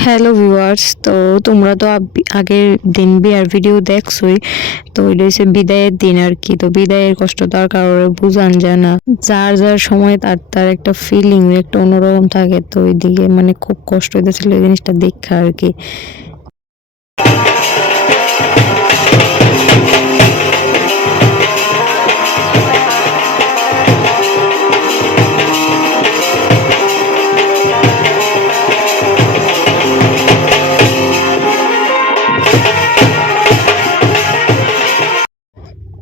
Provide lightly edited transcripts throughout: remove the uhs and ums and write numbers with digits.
Hello viewers, তো তোমরা তো আগের দিন বিয়ার ভিডিও দেখছোই। তো এটা হচ্ছে বিদায়ের দিন আর কি। তো বিদায়ের কষ্ট তো আর কারোর বুঝান যায় না, যার যার সময় তার তার একটা ফিলিং একটা অন্যরকম থাকে। তো ওইদিকে মানে খুব কষ্ট হইতেছিল এই জিনিসটা দেখা আর কি।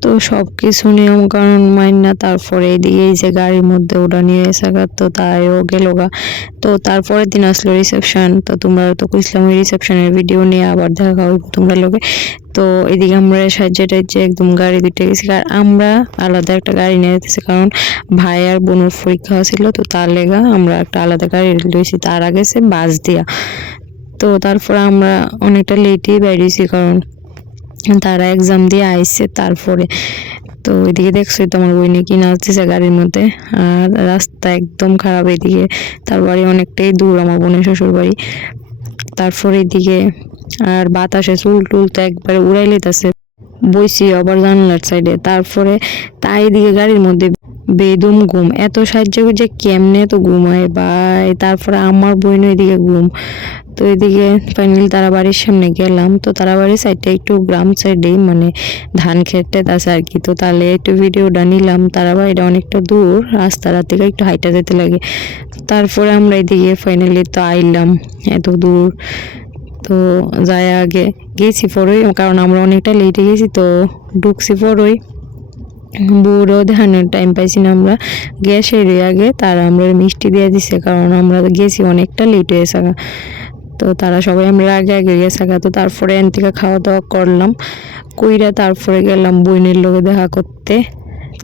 তো সবকিছু নিয়ম কানুন মাইনা তারপরে এইদিকে এই যে গাড়ির মধ্যে ওটা নিয়ে এসে তো তাইও গেল গা। তো তারপরের দিন আসলো রিসেপশন। তো তোমরা তো কইছিলাম ওই রিসেপশনের ভিডিও নিয়ে আবার দেখা হবে তোমরা লোকে। তো এদিকে আমরা সাহায্যে টাইজে একদম গাড়ি দুইটা গেছি, আর আমরা আলাদা একটা গাড়ি নিয়ে যেতেছি, কারণ ভাই আর বোনের পরীক্ষা ছিল। তো তার লেগা আমরা একটা আলাদা গাড়ি লইছি, তার আগে সে বাস দিয়া। তো তারপর আমরা অনেকটা লেটই বেরিয়েছি, কারণ তারা এক্সাম দিয়ে আইসে তারপরে। তো এদিকে দেখছোই তোমার বইনি কি নাচতেছে গাড়ির মধ্যে। আর রাস্তা একদম খারাপ এদিকে, তার বাড়ি অনেকটাই দূর আমার বোনের শ্বশুর বাড়ি। তারপরে এদিকে আর বাতাসে চুল টুল তো একবারে উড়াই লেতেছে, বইছি আবার জানলার সাইডে। তারপরে তাই দিকে গাড়ির মধ্যে বেদম ঘুম, এত সাহায্য যে কেমনে তো ঘুমায় ভাই। তারপরে আমার বোন এদিকে ঘুম। তো এদিকে ফাইনালি তারা বাড়ির সামনে গেলাম। তো তারা বাড়ির সাইডটা একটু গ্রাম সাইডেই, মানে ধান খেতে আছে আর কি। তো তাহলে একটু ভিডিওটা নিলাম। তারা বাড়িটা অনেকটা দূর, রাস্তার থেকে একটু হাইটা যেতে লাগে। তারপরে আমরা এদিকে ফাইনালি তো আইলাম এত দূর। তো যাই আগে গেছি পরই, কারণ আমরা অনেকটা লেটে গেছি। তো ঢুকছি পরই, বুড়ো ধানের টাইম পাইছি না আমরা। গ্যাসের আগে তারা আমরা মিষ্টি দিয়ে দিছে, কারণ আমরা গেছি অনেকটা লেট হয়েছে। তো তারা সবাই আমরা আগে আগে গেছে। তো তারপরে এন থেকে খাওয়া দাওয়া করলাম কইরা তারপরে গেলাম বইনের লোকে দেখা করতে।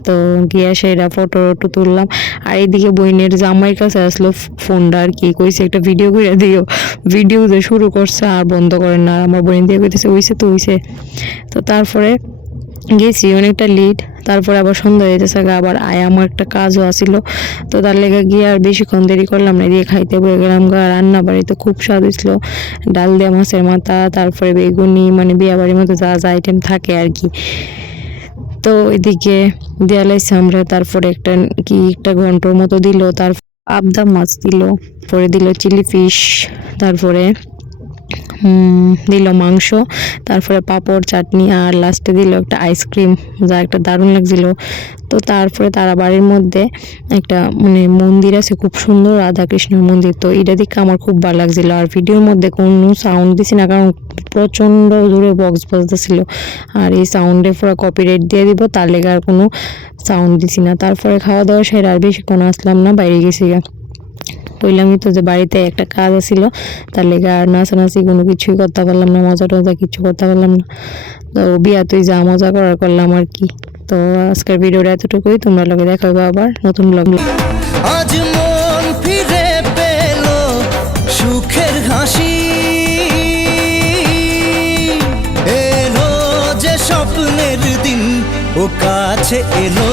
তো গিয়া সেরা ফটো টটো তুললাম। আর এইদিকে বইনের জামাইয়ের কাছে আসলো ফোনটা আর কি, কইছে একটা ভিডিও করে দিও। ভিডিও যে শুরু করছে আর বন্ধ করেন না। আমার বোন দিয়ে কইতেছে হইছে তো হইছে। তো তারপরে গেছি অনেকটা লেট। তারপরে আবার সন্ধ্যা হয়ে গেছে, আবার আমার একটা কাজও আসিল। তো তার লেগে গিয়ে আর বেশিক্ষণ দেরি করলাম না, দিয়ে খাইতে বয়ে গেলাম। রান্না বাড়িতে খুব স্বাদ হয়েছিল, ডাল দিয়ে মাছের মাথা, তারপরে বেগুনি, মানে বিয়া বাড়ির মতো যা যা আইটেম থাকে আর কি। তো এদিকে দেয়া লাইছে আমরা। তারপরে একটা ঘন্টার মতো দিল, তার পাবদা মাছ দিল, পরে দিল চিলি ফিশ, তারপরে দিল মাংস, তারপরে পাঁপড় চাটনি, আর লাস্টে দিল একটা আইসক্রিম, যা একটা দারুণ লাগছিল। তো তারপরে তারা বাড়ির মধ্যে একটা মানে মন্দির আছে খুব সুন্দর, রাধাকৃষ্ণের মন্দির। তো এটা দেখে আমার খুব ভালো লাগছিল। আর ভিডিওর মধ্যে কোনো সাউন্ড দিছি না, কারণ প্রচণ্ড জোরে বক্স বাজতেছিল, আর এই সাউন্ডে পুরো কপিরাইট দিয়ে দিব, তার লেগে আর কোনো সাউন্ড দিছি না। তারপরে খাওয়া দাওয়া সেরে আর বেশিক্ষণ আসলাম না, বাইরে গেছি গা। কইলামই তো যে বাড়িতে একটা কাজ ছিল, তার লেগে আর নাচানাচি কোনো কিছুই করতে পারলাম না, মজা টজা কিছু করতে পারলাম না। তো বিয়াতেই যা মজা করার করলাম আর কি। তো আজকের ভিডিওটা এতটুকুই, তোমরা লোকে দেখা হবে আবার নতুন ব্লগ। আজ মন ফিরে পেল সুখের হাসি, এলো যে স্বপ্নের দিন ও কাছে এলো।